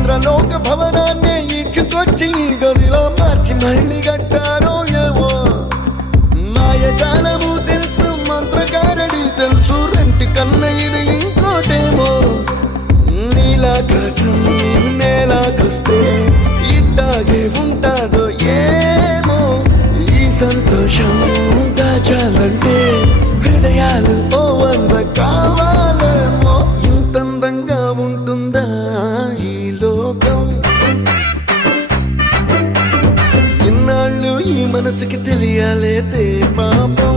ఇంద్రలోక భవనాన్ని ఈడ్చుకొచ్చి గదిలో మార్చి మళ్ళీ కట్టారో ఏమో మాయజాలము తెలుసు మంత్రకారడి తెలుసు రెంటి కన్న ఇది ఇంకోటేమో నీలాకాశం నేలాకొస్తే ఇట్టాగే ఉంటాదో ఏమో ఈ సంతోషం దాచాలంటే హృదయాలు ఓ వంద కావాలేమో ఇంతందంగా ఉంటుందా ఈ లోకం ఇన్నాళ్ళు ఈ మనసుకి తెలియాలేదే పాపం